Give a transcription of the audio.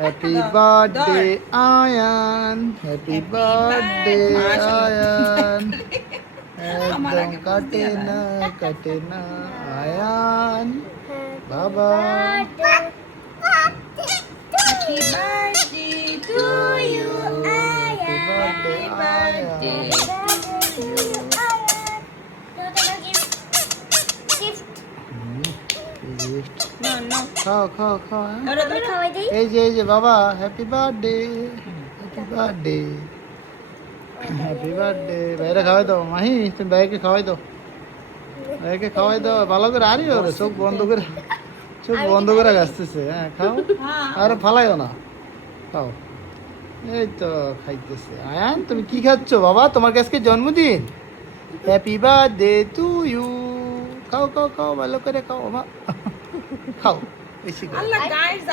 Happy birthday Ayaan, happy birthday Ayaan. একদম কাটে না আয়ান বাবা। Happy birthday to you happy birthday Ayaan. খাও খাও খাও হ্যাঁ? এই যে বাবা, happy birthday, happy birthday, happy birthday. বাইরে খাওয়াই দাও মাহি, তুমি বাইকে খাওয়াই দাও, বাইকে খাওয়াই দাও ভালো করে। আরে ওরে চোখ বন্ধ করে, চোখ বন্ধ করে গাছতেছে। হ্যাঁ খাও, আরে ফালাইও না, খাও। এই তো খাইতেছে। আয়ান তুমি কি খাচ্ছ বাবা? তোমার কাছে জন্মদিন। Happy birthday to you. খাও খাও খাও ভালো করে খাও বাবা, খাও বেশি করে। আল্লাহ গাইস